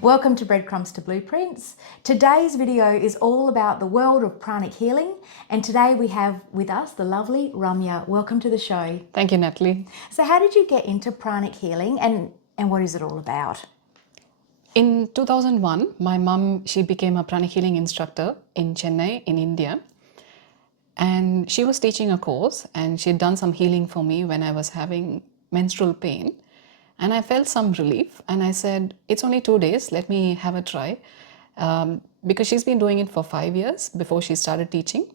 Welcome to Breadcrumbs to Blueprints. Today's video is all about the world of pranic healing, and today we have with us the lovely Ramya. Welcome to the show. Thank you, Natalie. So how did you get into pranic healing and what is it all about? In 2001, my mum, she became a Pranic Healing instructor in Chennai, in India. And she was teaching a course and she had done some healing for me when I was having menstrual pain. And I felt some relief and I said, it's only 2 days, let me have a try. Because she's been doing it for 5 years before she started teaching.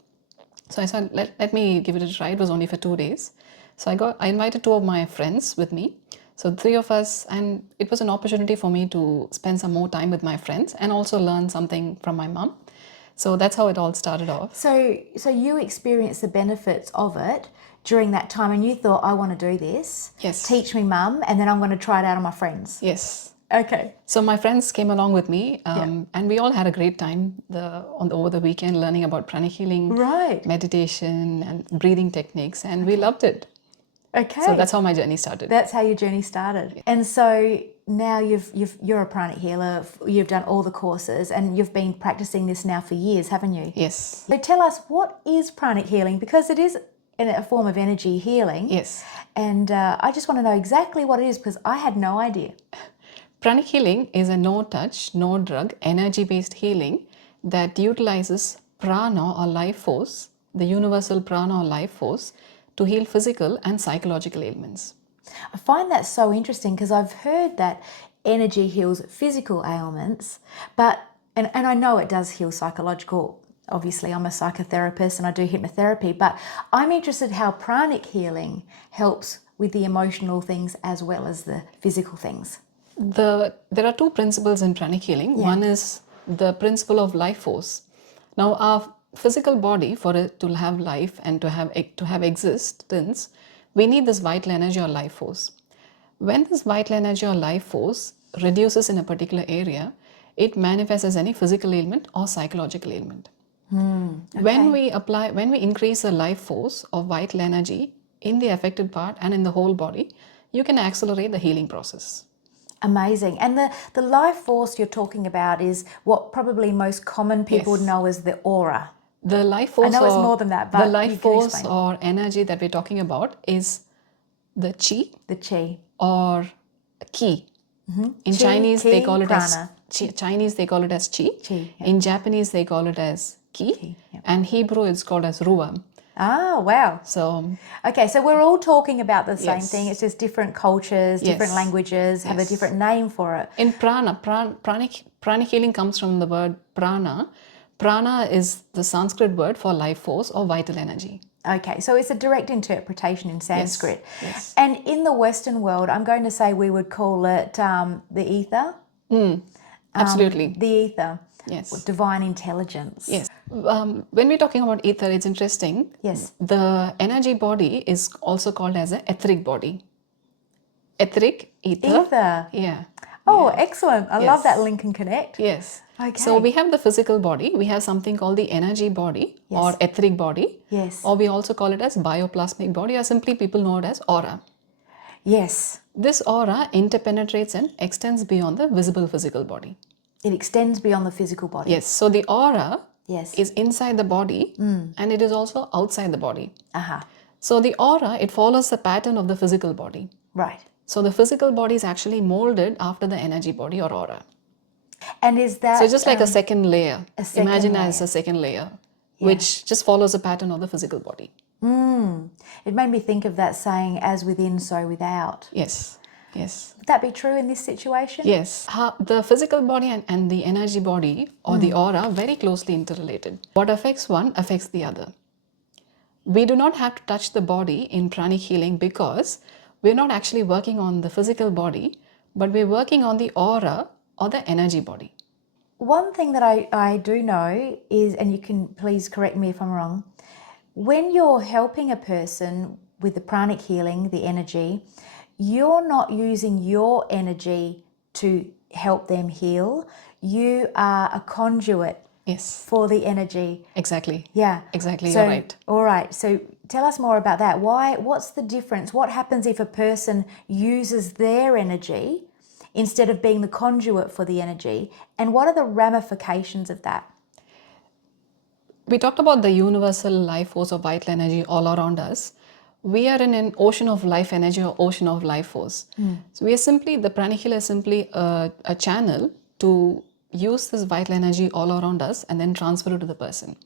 So I said, let me give it a try. It was only for 2 days. So I invited 2 of my friends with me. So 3 of us, and it was an opportunity for me to spend some more time with my friends and also learn something from my mum. So that's how it all started off. So you experienced the benefits of it during that time and you thought, I want to do this. Yes. Teach me, mum, and then I'm going to try it out on my friends. Yes. Okay. So my friends came along with me and we all had a great time over the weekend learning about pranic healing, Right. meditation and breathing techniques, and we loved it. Okay. So that's how my journey started. That's how your journey started. And so now you're a pranic healer, you've done all the courses and you've been practicing this now for years, haven't you? Yes. So tell us, what is pranic healing? Because it is a form of energy healing. Yes. And I just want to know exactly what it is because I had no idea. Pranic healing is a no-touch, no-drug, energy-based healing that utilizes prana or life force, the universal prana or life force, to heal physical and psychological ailments. I find that so interesting because I've heard that energy heals physical ailments, but and I know it does heal psychological. Obviously, I'm a psychotherapist and I do hypnotherapy, but I'm interested how pranic healing helps with the emotional things as well as the physical things. There are 2 principles in pranic healing. Yeah. One is the principle of life force. Now, our physical body, for it to have life and to have existence, we need this vital energy or life force. When this vital energy or life force reduces in a particular area, it manifests as any physical ailment or psychological ailment. Okay. When we increase the life force or vital energy in the affected part and in the whole body, you can accelerate the healing process. Amazing. And the life force you're talking about is what probably most common people would know as the aura. The life force, I know it's more than that, but the life you can force explain. or energy that we're talking about is the chi The chi. or ki. In Chi, Chinese, ki, they call it prana. as Chinese. They call it as chi. Chi, yeah. In Japanese, they call it as ki, yeah. and Hebrew it's called as ruah. Oh, wow. So Okay, so we're all talking about the same Yes. thing. It's just different cultures, different Yes. languages have a Yes. different name for it. in pranic healing comes from the word prana. Prana is the Sanskrit word for life force or vital energy. Okay, so it's a direct interpretation in Sanskrit. Yes. And in the Western world, I'm going to say we would call it the ether. Absolutely. The ether. Yes. Divine intelligence. Yes. When we're talking about ether, it's interesting. Yes. The energy body is also called as an etheric body. Etheric, ether. Ether. Yeah. Oh, excellent. I love Yes. that link and connect. Yes. Okay. So we have the physical body. We have something called the energy body or etheric body. Yes. Or we also call it as bioplasmic body, or simply people know it as aura. Yes. This aura interpenetrates and extends beyond the visible physical body. It extends beyond the physical body. Yes. So the aura Yes. is inside the body and it is also outside the body. Aha. So the aura, it follows the pattern of the physical body. Right. So the physical body is actually molded after the energy body or aura. And is that... So just like a second layer. second Imagine layer. as a second layer, which just follows the pattern of the physical body. It made me think of that saying, as within, so without. Yes. Yes. Would that be true in this situation? Yes. The physical body and the energy body or the aura are very closely interrelated. What affects one affects the other. We do not have to touch the body in pranic healing because we're not actually working on the physical body, but we're working on the aura or the energy body. One thing that I do know is, and you can please correct me if I'm wrong, when you're helping a person with the pranic healing, the energy, you're not using your energy to help them heal. You are a conduit Yes. for the energy. Exactly. Yeah. Exactly. So, You're right. All right. So tell us more about that. What's the difference? What happens if a person uses their energy instead of being the conduit for the energy? And what are the ramifications of that? We talked about the universal life force of vital energy all around us. We are in an ocean of life energy or ocean of life force. So we are simply, the Pranic Healer is simply a channel to use this vital energy all around us and then transfer it to the person.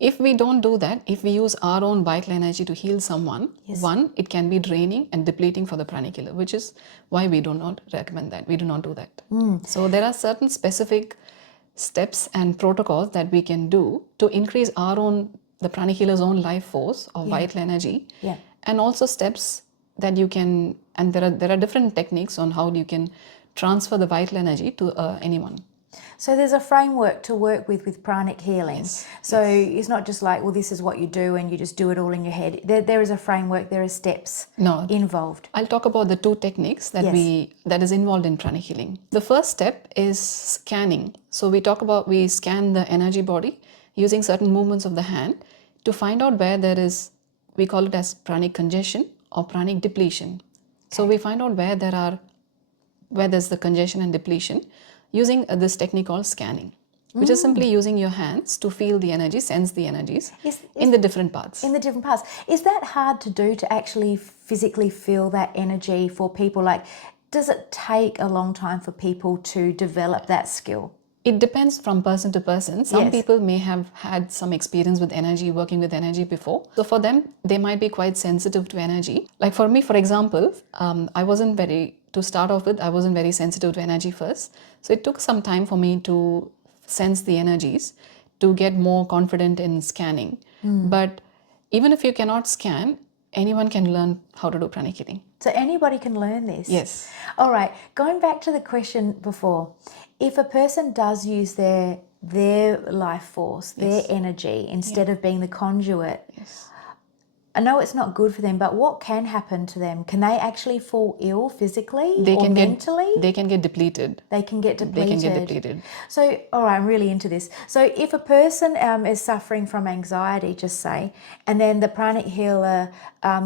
If we don't do that, if we use our own vital energy to heal someone, one, it can be draining and depleting for the Pranic Healer, which is why we do not recommend that. We do not do that. So there are certain specific steps and protocols that we can do to increase our own, the Pranic Healer's own life force or vital energy, and also steps that you can, and there are different techniques on how you can transfer the vital energy to anyone. So there's a framework to work with Pranic Healing. So it's not just like, well, this is what you do and you just do it all in your head. There is a framework, there are steps involved. I'll talk about the two techniques that that is involved in Pranic Healing. The first step is scanning. So we scan the energy body using certain movements of the hand to find out where there is, we call it as pranic congestion or pranic depletion. So we find out where there's the congestion and depletion using this technique called scanning, which is simply using your hands to feel the energy, sense the energies in the different parts. In the different parts. Is that hard to do, to actually physically feel that energy for people? Like, does it take a long time for people to develop that skill? It depends from person to person. Some people may have had some experience with energy, working with energy before. So for them, they might be quite sensitive to energy. Like for me, for example, to start off with, I wasn't very sensitive to energy first. So it took some time for me to sense the energies, to get more confident in scanning. But even if you cannot scan, anyone can learn how to do Pranic Healing. So anybody can learn this? Yes. All right, going back to the question before, if a person does use their life force, their energy, instead of being the conduit, I know it's not good for them, but what can happen to them? Can they actually fall ill physically or mentally? They can get depleted. They can get depleted. They can get depleted. So, all right, I'm really into this. So if a person is suffering from anxiety, just say, and then the Pranic Healer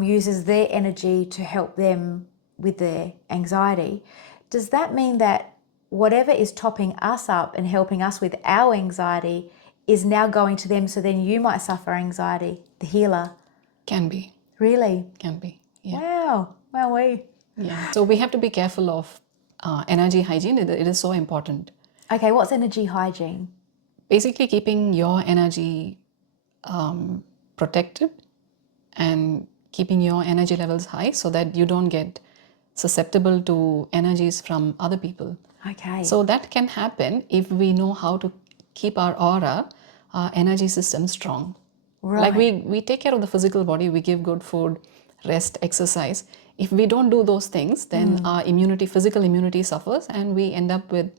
uses their energy to help them with their anxiety, does that mean that whatever is topping us up and helping us with our anxiety is now going to them, so then you might suffer anxiety, the healer? Can be. Really? Can be. Yeah. Wow. Wow. Yeah. So we have to be careful of energy hygiene. It is so important. Okay, what's energy hygiene? Basically keeping your energy protected and keeping your energy levels high so that you don't get susceptible to energies from other people. Okay. So that can happen if we know how to keep our aura, our energy system strong. Right. Like we take care of the physical body, we give good food, rest, exercise. If we don't do those things, then our physical immunity suffers, and we end up with,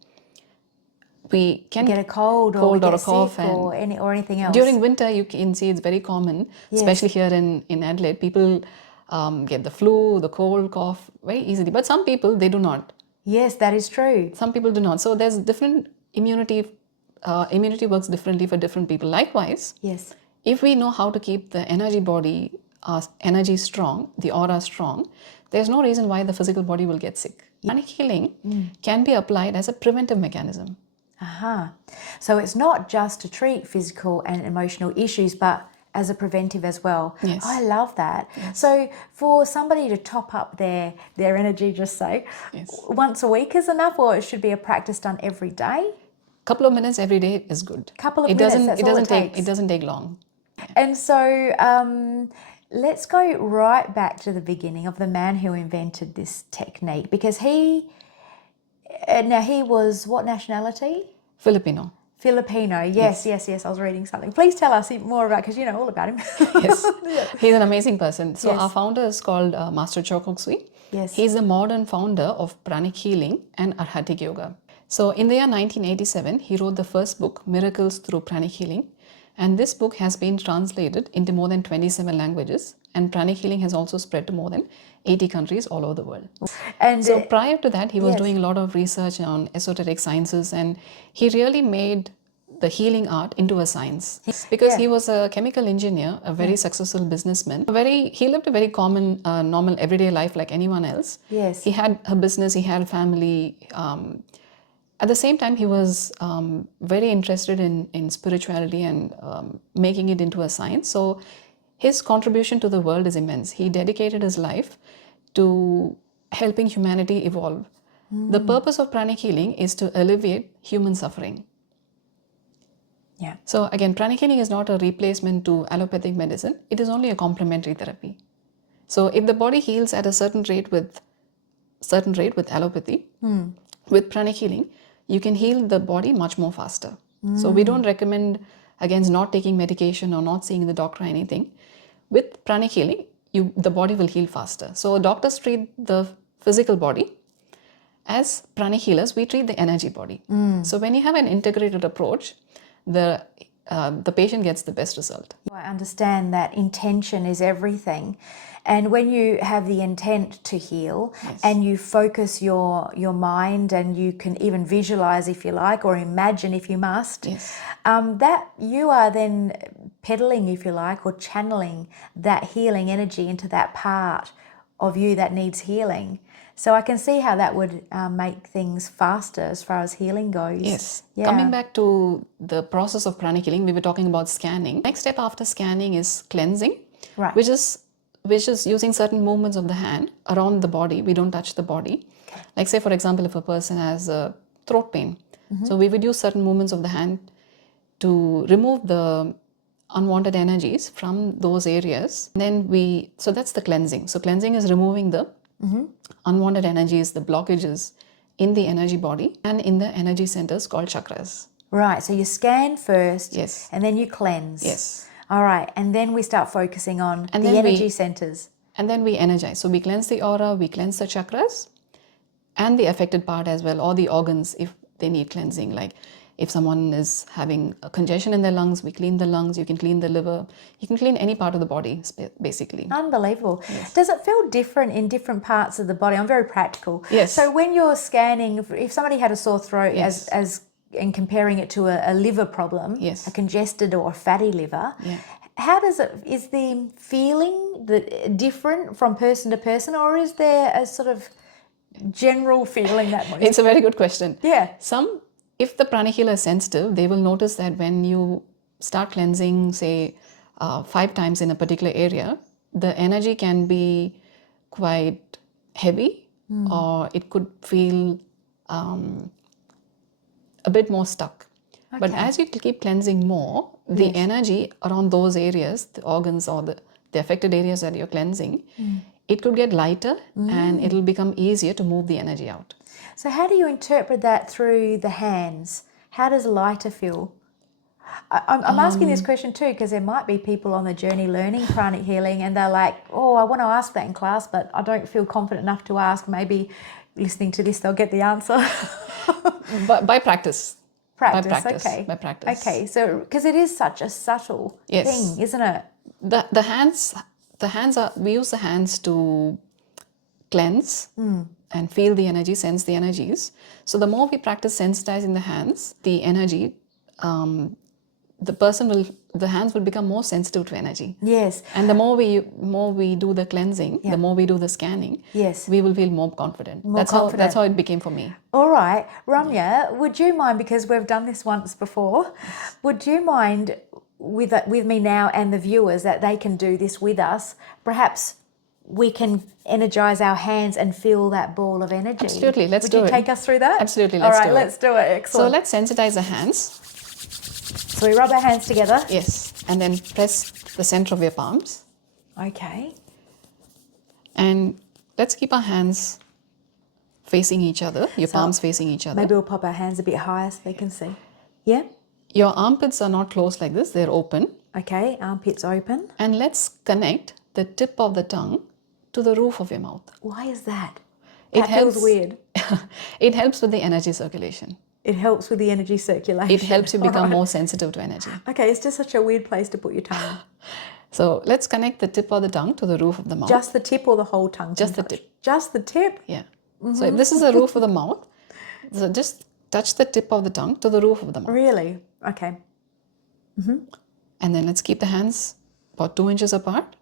we can get a cold or a cough or anything else. During winter, you can see it's very common, especially here in Adelaide. People get the flu, the cold, cough very easily. But some people, they do not. Yes, that is true. Some people do not. So there's different immunity. Immunity works differently for different people. Likewise, if we know how to keep the energy body, energy strong, the aura strong, there's no reason why the physical body will get sick. Pranic healing can be applied as a preventive mechanism. So it's not just to treat physical and emotional issues, but as a preventive as well. Yes. I love that. Yes. So for somebody to top up their energy, just say, once a week is enough, or it should be a practice done every day? Couple of minutes every day is good. It doesn't take long. And so let's go right back to the beginning of the man who invented this technique, because he was what nationality? Filipino. Yes. I was reading something. Please tell us more about, because you know all about him. Yes, he's an amazing person. So our founder is called Master Choa Kok Sui. Yes. He's the modern founder of Pranic Healing and arhatic yoga. So in the year 1987, he wrote the first book, Miracles Through Pranic Healing. And this book has been translated into more than 27 languages. And Pranic Healing has also spread to more than 80 countries all over the world. And so prior to that, he was doing a lot of research on esoteric sciences. And he really made the healing art into a science, because he was a chemical engineer, a very successful businessman. He lived a very common, normal, everyday life like anyone else. Yes. He had a business, he had a family. At the same time, he was very interested in spirituality and making it into a science. So his contribution to the world is immense. He dedicated his life to helping humanity evolve. The purpose of pranic healing is to alleviate human suffering. Yeah. So again, pranic healing is not a replacement to allopathic medicine. It is only a complementary therapy. So if the body heals at a certain rate with allopathy, with pranic healing, you can heal the body much more faster. So we don't recommend against not taking medication or not seeing the doctor or anything. With pranic healing, the body will heal faster. So doctors treat the physical body. As pranic healers, we treat the energy body. So when you have an integrated approach, the patient gets the best result. I understand that intention is everything. And when you have the intent to heal and you focus your mind, and you can even visualize if you like, or imagine if you must, that you are then peddling, if you like, or channeling that healing energy into that part of you that needs healing. So I can see how that would make things faster as far as healing goes. Yes. Yeah. Coming back to the process of pranic healing, we were talking about scanning. Next step after scanning is cleansing, Right. which is using certain movements of the hand around the body. We don't touch the body. Okay. Like say, for example, if a person has throat pain, so we would use certain movements of the hand to remove the unwanted energies from those areas. So that's the cleansing. So cleansing is removing the unwanted energies, the blockages in the energy body and in the energy centers called chakras. Right, so you scan first, Yes. and then you cleanse. Yes. All right, and then we start focusing on And the then energy centers. And then we energize. So we cleanse the aura, we cleanse the chakras and the affected part as well, or the organs if they need cleansing. Like if someone is having a congestion in their lungs, we clean the lungs, you can clean the liver, you can clean any part of the body basically. Unbelievable. Does it feel different in different parts of the body? I'm very practical. Yes. So when you're scanning, if somebody had a sore throat, as and comparing it to a liver problem, Yes. a congested or a fatty liver, how does it, is the feeling different from person to person, or is there a sort of general feeling that It's a very good question. Yeah. If the pranic healer is sensitive, they will notice that when you start cleansing, say 5 times in a particular area, the energy can be quite heavy, or it could feel a bit more stuck. But as you keep cleansing more, the energy around those areas, the organs or the affected areas that you're cleansing, it could get lighter and it'll become easier to move the energy out. So how do you interpret that through the hands? How does lighter feel? I'm asking this question too because there might be people on the journey learning pranic healing and they're like, oh, I want to ask that in class, but I don't feel confident enough to ask. Maybe listening to this, they'll get the answer. But by practice. Okay. By practice. Okay, so because it is such a subtle thing, isn't it? The hands are, we use the hands to cleanse and feel the energy, sense the energies. So the more we practice sensitizing the hands, the energy, the hands will become more sensitive to energy. Yes. And the more we do the cleansing, the more we do the scanning, we will feel more confident. That's how it became for me. All right. Ramya, would you mind, because we've done this once before, would you mind with me now and the viewers that they can do this with us? Perhaps we can energize our hands and feel that ball of energy. Absolutely. Would you take us through that? Absolutely. All right, let's do it. Excellent. So let's sensitize the hands. So we rub our hands together. Yes. And then press the center of your palms. Okay. And let's keep our hands facing each other, your palms facing each other. Maybe we'll pop our hands a bit higher so they can see. Yeah? Your armpits are not closed like this, they're open. Okay, armpits open. And let's connect the tip of the tongue to the roof of your mouth. Why is that? That feels weird. It helps with the energy circulation. It helps with the energy circulation. It helps you become more sensitive to energy. Okay, it's just such a weird place to put your tongue. So let's connect the tip of the tongue to the roof of the mouth. Just the tip or the whole tongue? Just the tip. Just the tip? Yeah. So if this is the roof of the mouth, so just touch the tip of the tongue to the roof of the mouth. Really? Okay. And then let's keep the hands about 2 inches apart.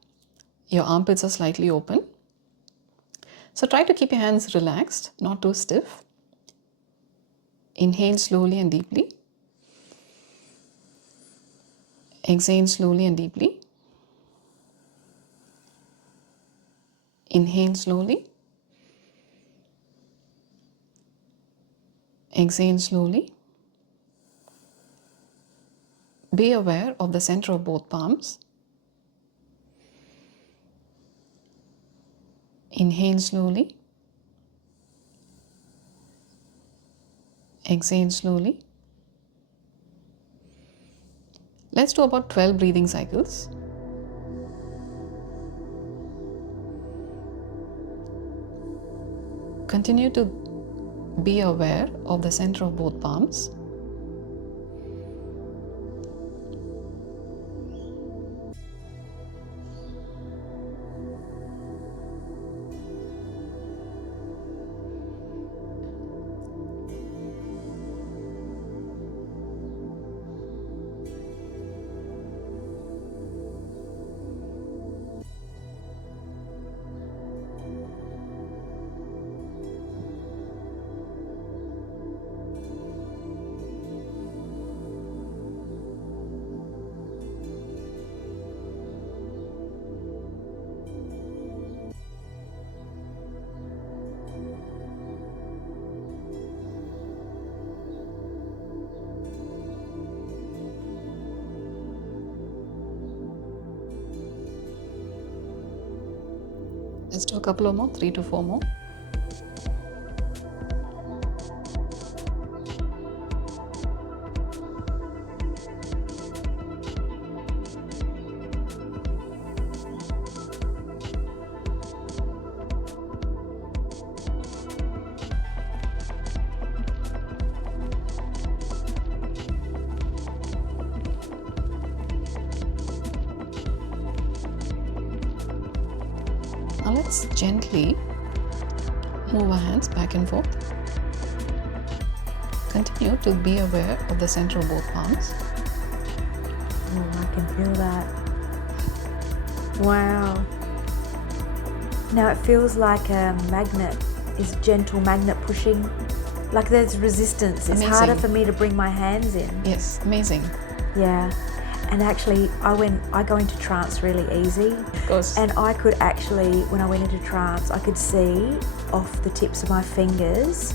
Your armpits are slightly open. So try to keep your hands relaxed, not too stiff. Inhale slowly and deeply. Exhale slowly and deeply. Inhale slowly. Exhale slowly. Be aware of the center of both palms. Inhale slowly. Exhale slowly. Let's do about 12 breathing cycles. Continue to be aware of the center of both palms. Let's do a couple of more, 3 to 4 more. Now let's gently move our hands back and forth. Continue to be aware of the center of both palms. Oh, I can feel that. Wow. Now it feels like a magnet is gentle magnet pushing, like there's resistance. It's harder Amazing. for me to bring my hands in. Yes, amazing. Yeah. And actually I go into trance really easy. Of course. And I could actually, when I went into trance, I could see off the tips of my fingers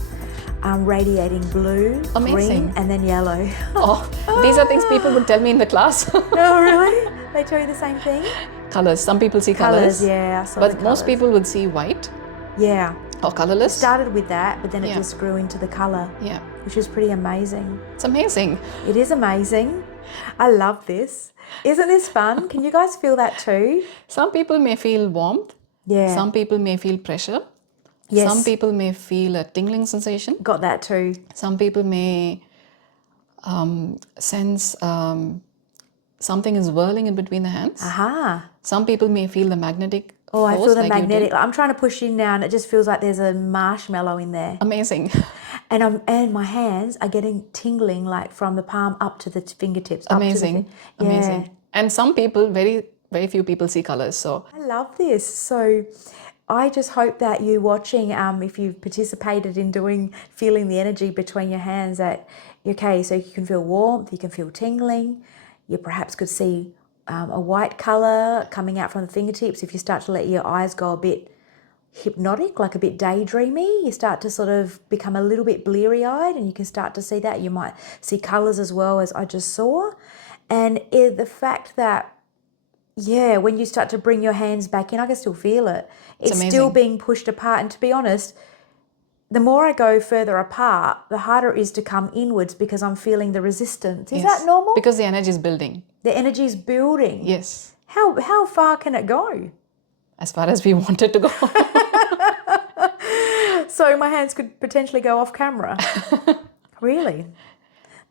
radiating blue, Amazing. green, and then yellow. Oh, these are things people would tell me in the class. Oh, really? They tell you the same thing? Colors. Some people see colors. Yeah. I saw But the most colours. people would see white Yeah. or colorless. Started with that, but then it Yeah. just grew into the colour, Yeah, which is pretty amazing. it's amazing. It is amazing. I love this. Isn't this fun? Can you guys feel that too? Some people may feel warmth. Yeah. Some people may feel pressure. Yes. Some people may feel a tingling sensation. Got that too. Some people may sense something is whirling in between the hands. Aha. Some people may feel the magnetic Oh, I force feel the like you magnetic. did. I'm trying to push in now and it just feels like there's a marshmallow in there. Amazing. And my hands are getting tingling like from the palm up to the fingertips. up to the Amazing. yeah. Amazing. And some people, very few people see colors. So I love this. So I just hope that you watching, if you've participated in feeling the energy between your hands, that, okay, so you can feel warmth, you can feel tingling, you perhaps could see a white color coming out from the fingertips. If you start to let your eyes go a bit hypnotic, like a bit daydreamy, you start to sort of become a little bit bleary-eyed and you can start to see that. You might see colors as well, as I just saw. And the fact that, yeah, when you start to bring your hands back in, I can still feel it. It's still amazing. being pushed apart. And to be honest, the more I go further apart, the harder it is to come inwards because I'm feeling the resistance. Is yes, that normal? because the energy is building. The energy is building. Yes, How far can it go? as far as we want it to go. So my hands could potentially go off camera. Really?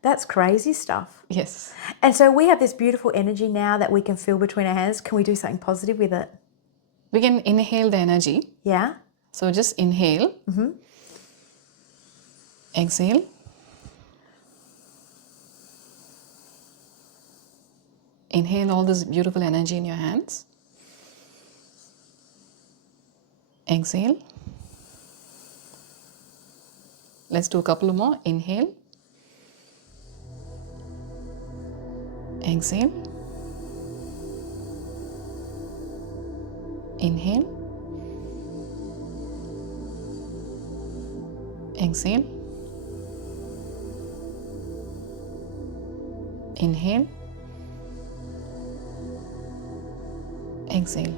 That's crazy stuff. Yes. And so we have this beautiful energy now that we can feel between our hands. Can we do something positive with it? We can inhale the energy. Yeah? So just inhale. Exhale. Inhale all this beautiful energy in your hands. Exhale. Let's do a couple more. Inhale. Exhale. Inhale. Exhale. Inhale. Exhale.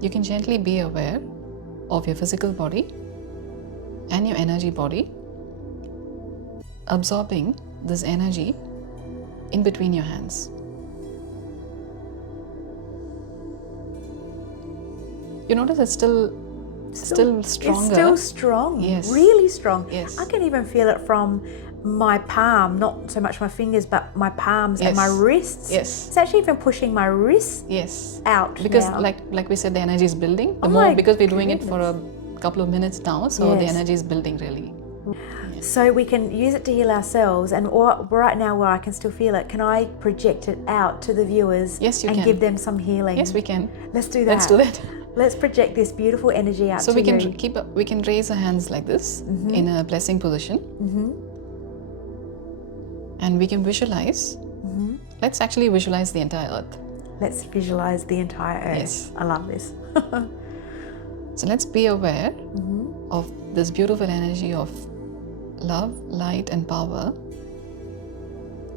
You can gently be aware of your physical body and your energy body, absorbing this energy in between your hands. You notice it's still stronger. It's still strong. Yes. Really strong. Yes. I can even feel it from my palm, not so much my fingers, but my palms and my wrists. Yes. It's actually even pushing my wrists Yes. out Because now. like we said, the energy is building. The Oh more, my because we're doing it for a couple of minutes now, so the Yes. energy is building really. So we can use it to heal ourselves, and right now where I can still feel it, can I project it out to the viewers? Yes, you and can. give them some healing? Yes, we can. Let's do that. Let's do that. Let's project this beautiful energy out So to we can you. we can raise our hands like this in a blessing position, and we can visualize. Let's actually visualize the entire earth. Let's visualize the entire earth. Yes. I love this. So let's be aware of this beautiful energy of love, light, and power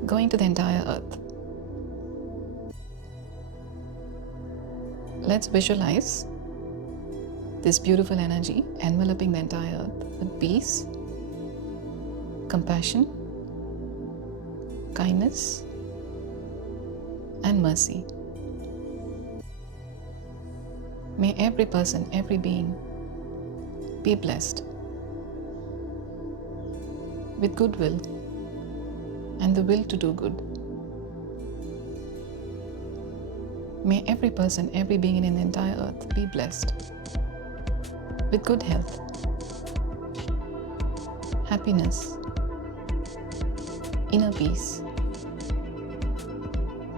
going to the entire earth. Let's visualize this beautiful energy enveloping the entire earth with peace, compassion, kindness, and mercy. May every person, every being be blessed with goodwill and the will to do good. May every person, every being in the entire earth be blessed with good health, happiness, inner peace,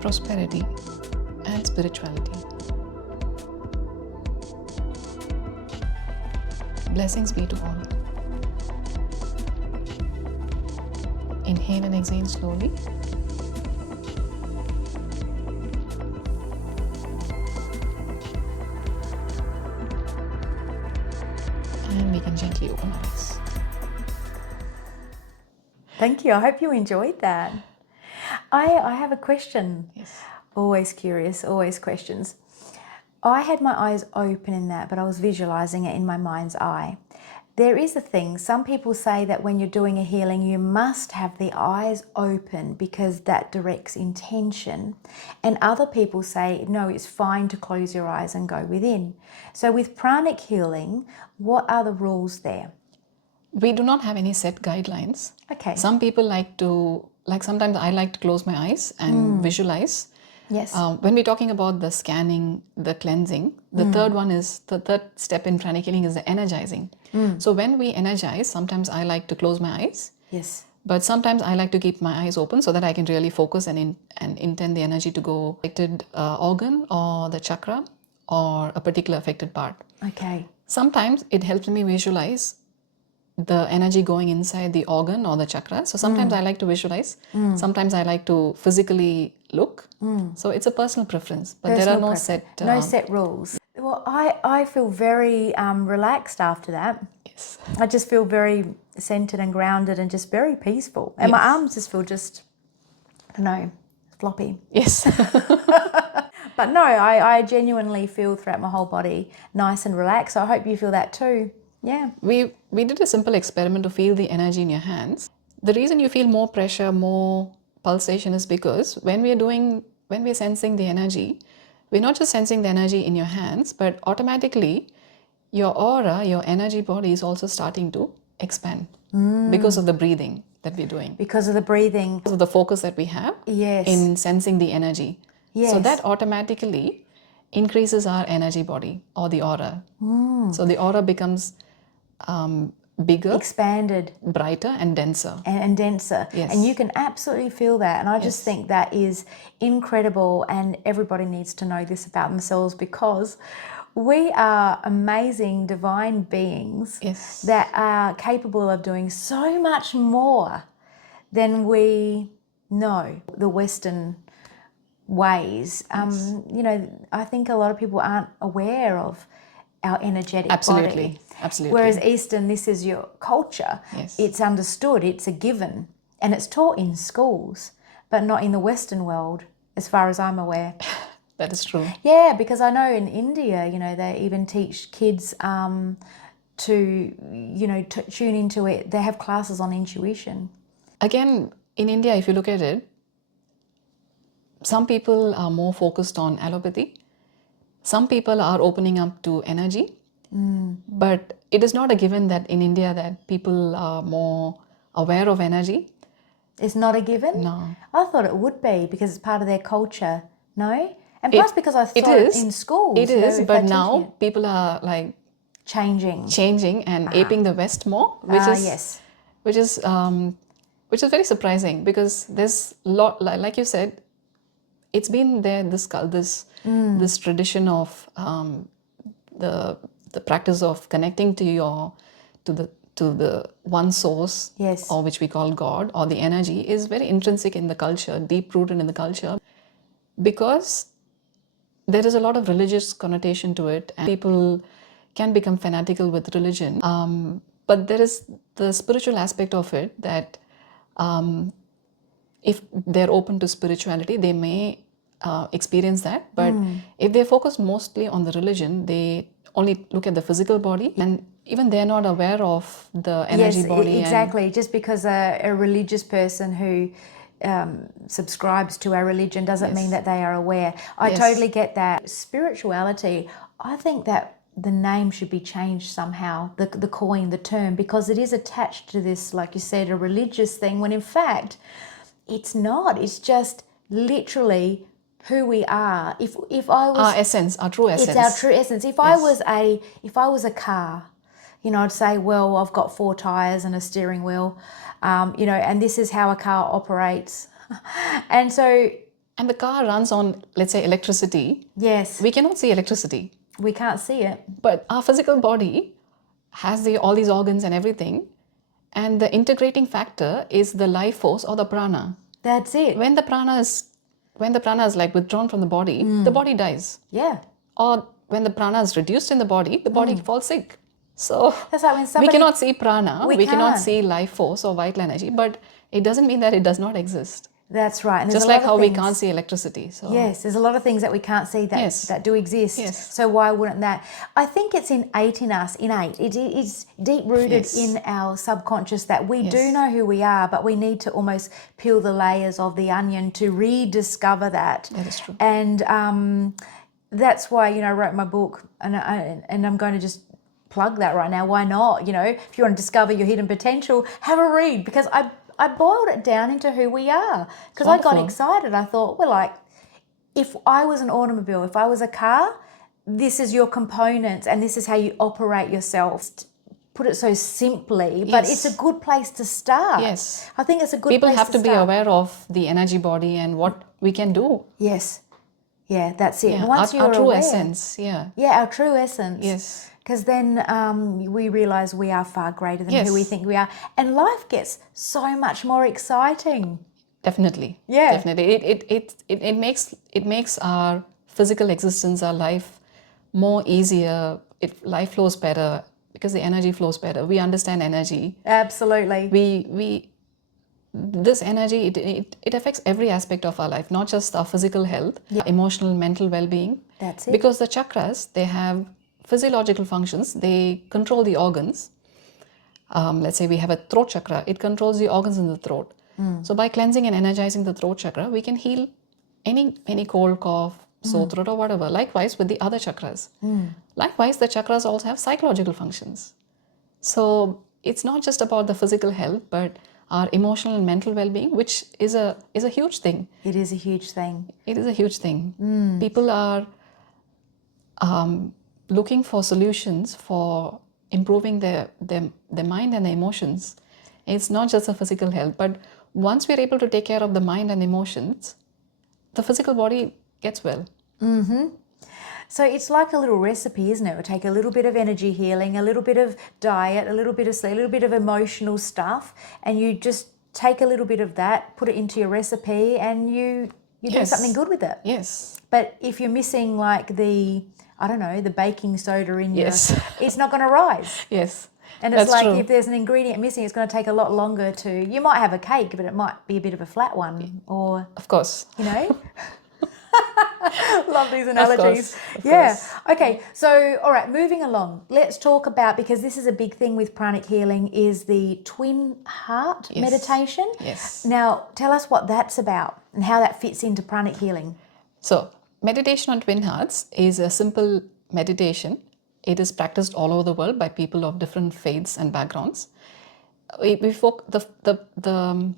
prosperity, and spirituality. Blessings be to all. Inhale and exhale slowly. And we can gently open our eyes. Thank you. I hope you enjoyed that. I have a question. Yes. Always curious, always questions. I had my eyes open in that, but I was visualizing it in my mind's eye. There is a thing, some people say that when you're doing a healing, you must have the eyes open because that directs intention. And other people say, no, it's fine to close your eyes and go within. So with pranic healing, what are the rules there? We do not have any set guidelines. Okay. Some people sometimes I like to close my eyes and visualize. Yes. When we're talking about the scanning, the cleansing, the third step in pranic healing is the energizing. So when we energize, sometimes I like to close my eyes, Yes. but sometimes I like to keep my eyes open so that I can really focus and intend the energy to go affected organ or the chakra or a particular affected part. Okay. Sometimes it helps me visualize the energy going inside the organ or the chakra. So sometimes I like to visualize, sometimes I like to physically look. So it's a personal preference, but there are no set... no set rules. Well, I feel very relaxed after that. Yes. I just feel very centered and grounded and just very peaceful. And my arms just feel I don't know, floppy. Yes. But no, I genuinely feel throughout my whole body nice and relaxed. So I hope you feel that too. Yeah. We did a simple experiment to feel the energy in your hands. The reason you feel more pressure, more pulsation is because when we're sensing the energy, we're not just sensing the energy in your hands, but automatically your aura, your energy body is also starting to expand because of the breathing that we're doing. Because of the breathing. Because of the focus that we have Yes. in sensing the energy. Yes. So that automatically increases our energy body or the aura. So the aura becomes bigger, expanded, brighter, and denser. and denser. Yes. And you can absolutely feel that. And I just think that is incredible. And everybody needs to know this about themselves, because we are amazing divine beings Yes. that are capable of doing so much more than we know. The Western ways, you know, I think a lot of people aren't aware of our energetic Absolutely. body. Absolutely. Whereas Eastern, this is your culture. Yes. It's understood, it's a given, and it's taught in schools, but not in the Western world, as far as I'm aware. That is true. Yeah, because I know in India, you know, they even teach kids to, you know, tune into it. They have classes on intuition. Again, in India, if you look at it, some people are more focused on allopathy. Some people are opening up to energy. But it is not a given that in India that people are more aware of energy. It's not a given? No. I thought it would be, because it's part of their culture. No? And plus because I It thought is. in schools. It you know, is, if but they're teaching now it. people are like Changing. and aping the West more, which is Yes. which is very surprising, because there's a lot, like you said, it's been there, this tradition of the practice of connecting to the one source, Yes. or which we call God, or the energy, is very intrinsic in the culture, deep rooted in the culture, because there is a lot of religious connotation to it, and people can become fanatical with religion. But there is the spiritual aspect of it, that if they're open to spirituality, they may experience that. But if they focus mostly on the religion, they only look at the physical body, and even they're not aware of the energy Yes, body. exactly. Just because a religious person who subscribes to a religion doesn't mean that they are aware. I Yes. totally get that. Spirituality, I think that the name should be changed somehow, the coin, the term, because it is attached to this, like you said, a religious thing, when in fact it's not. It's just literally who we are. If I was Our essence, our true essence. it's our true essence. If I was a car, you know, I'd say, well, I've got 4 tires and a steering wheel, you know, and this is how a car operates. And so, And the car runs on, let's say, electricity. yes, We cannot see electricity, we can't see it. but our physical body has all these organs and everything, and the integrating factor is the life force, or the prana. That's it. When the prana is like withdrawn from the body dies. Yeah. Or when the prana is reduced in the body falls sick. So That's like when we somebody... cannot see prana, We we cannot can't. see life force or vital energy, but it doesn't mean that it does not exist. That's right. And there's Just a lot like of how we things- can't see electricity. So Yes, there's a lot of things that we can't see that, Yes. that do exist. Yes. So why wouldn't that? I think it's innate in us, innate. It's deep-rooted Yes. in our subconscious that we do Yes. know who we are, but we need to almost peel the layers of the onion to rediscover that. That is true. And that's why, you know, I wrote my book, and I'm going to just plug that right now. Why not? You know, if you want to discover your hidden potential, have a read, because I boiled it down into who we are, because I got Wonderful. excited. I thought, well, like, if I was an automobile, if I was a car, this is your components and this is how you operate yourself. Put it so simply, but Yes. it's a good place to start. Yes. I think it's a good people place have to be start. aware of the energy body and what we can do. Yes. Yeah, that's it. Yeah, And once our you're true aware, essence. Yeah. yeah, our true essence. Yes. Because then we realize we are far greater than who we Yes. think we are. And life gets so much more exciting. Definitely. Yeah. Definitely. It makes our physical existence, our life, more easier. Life flows better because the energy flows better. We understand energy. Absolutely. This energy, it affects every aspect of our life, not just our physical health, emotional, mental well-being. That's it. Because the chakras, they have physiological functions. They control the organs. Let's say we have a throat chakra. It controls the organs in the throat. So by cleansing and energizing the throat chakra, we can heal any cold, cough, sore throat, or whatever. Likewise with the other chakras. Likewise, the chakras also have psychological functions. So it's not just about the physical health, but our emotional and mental well-being, which is a huge thing. It is a huge thing. It is a huge thing. People are looking for solutions for improving their mind and their emotions. It's not just a physical health, but once we're able to take care of the mind and emotions, the physical body gets well. So it's like a little recipe, isn't it? We take a little bit of energy healing, a little bit of diet, a little bit of sleep, a little bit of emotional stuff, and you just take a little bit of that, put it into your recipe, and you do something good with it. Yes. But if you're missing like the baking soda in Yes. it's not going to rise. Yes. And it's That's like true. if there's an ingredient missing, it's going to take a lot longer you might have a cake, but it might be a bit of a flat one, or, Of course. Love these analogies. Of course. Okay. So, all right, moving along. Let's talk about, because this is a big thing with pranic healing, is the twin heart meditation. Yes. Now, tell us what that's about and how that fits into pranic healing. So, meditation on twin hearts is a simple meditation. It is practiced all over the world by people of different faiths and backgrounds. The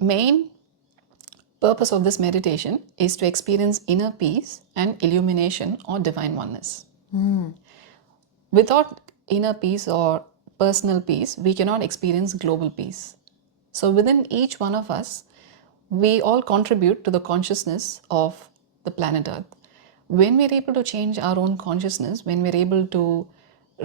main purpose of this meditation is to experience inner peace and illumination or divine oneness. Without inner peace or personal peace, we cannot experience global peace. So within each one of us, we all contribute to the consciousness of the planet Earth. When we're able to change our own consciousness, when we're able to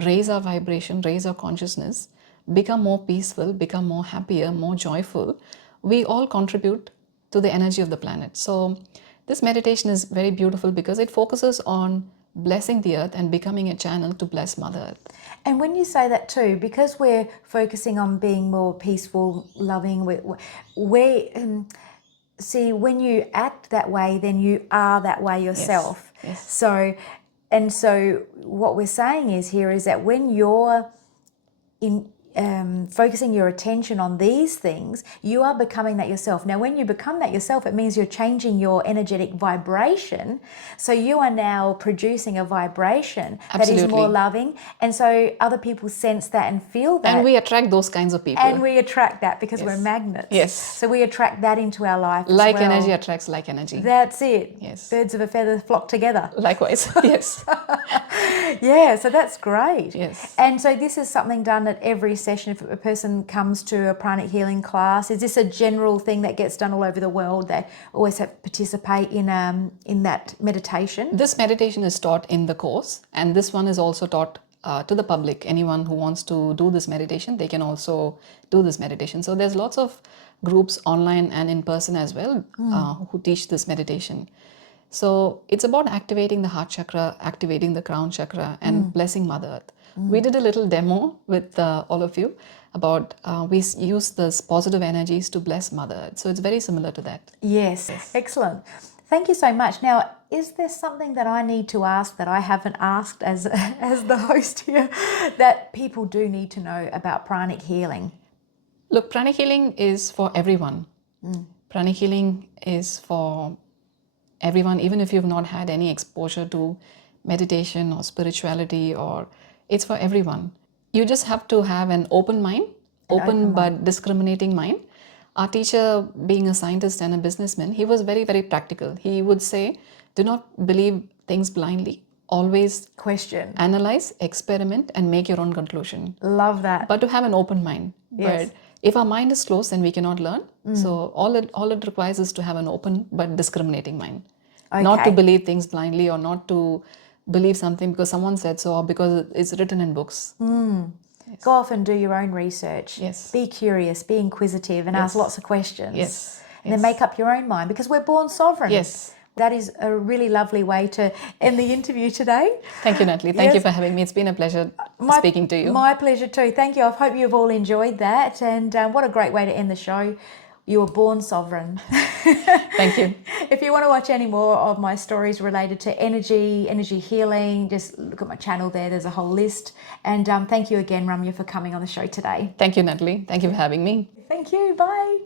raise our vibration, raise our consciousness, become more peaceful, become more happier, more joyful, we all contribute to the energy of the planet. So this meditation is very beautiful because it focuses on blessing the earth and becoming a channel to bless Mother Earth. And when you say that too, because we're focusing on being more peaceful, loving, see, when you act that way, then you are that way yourself. Yes. So what we're saying is that when you're focusing your attention on these things, you are becoming that yourself. Now, when you become that yourself, it means you're changing your energetic vibration. So you are now producing a vibration that is more loving. And so other people sense that and feel that. And we attract those kinds of people. And we attract that because we're magnets. Yes. So we attract that into our life Like as well. energy attracts like energy. That's it. Yes. Birds of a feather flock together. Likewise. Yes. Yeah, so that's great. Yes. And so this is something done at every session. If a person comes to a pranic healing class, is this a general thing that gets done all over the world? They always have to participate in that meditation? This meditation is taught in the course, and this one is also taught to the public. Anyone who wants to do this meditation, they can also do this meditation. So there's lots of groups online and in person as well who teach this meditation. So it's about activating the heart chakra, activating the crown chakra, and blessing Mother Earth. We did a little demo with all of you about we use those positive energies to bless Mother Earth. So it's very similar to that. Yes. Excellent. Thank you so much. Now, is there something that I need to ask that I haven't asked as the host here that people do need to know about pranic healing? Look, pranic healing is for everyone. Pranic healing is for everyone, even if you've not had any exposure to meditation or spirituality, or it's for everyone. You just have to have an open mind, open but discriminating mind. Our teacher, being a scientist and a businessman, he was very, very practical. He would say, do not believe things blindly. Always question, analyze, experiment, and make your own conclusion. Love that. But to have an open mind. Yes. But if our mind is closed, then we cannot learn. So all it requires is to have an open but discriminating mind. Okay. Not to believe things blindly, or not to believe something because someone said so, or because it's written in books. Go off and do your own research. Yes. Be curious, be inquisitive, and ask lots of questions. Yes. And then make up your own mind, because we're born sovereign. Yes. That is a really lovely way to end the interview today. Thank you, Natalie. Thank you for having me. It's been a pleasure speaking to you. My pleasure too. Thank you. I hope you've all enjoyed that. And what a great way to end the show. You were born sovereign. Thank you. If you want to watch any more of my stories related to energy healing, just look at my channel there. There's a whole list. And thank you again, Ramya, for coming on the show today. Thank you, Natalie. Thank you for having me. Thank you. Bye.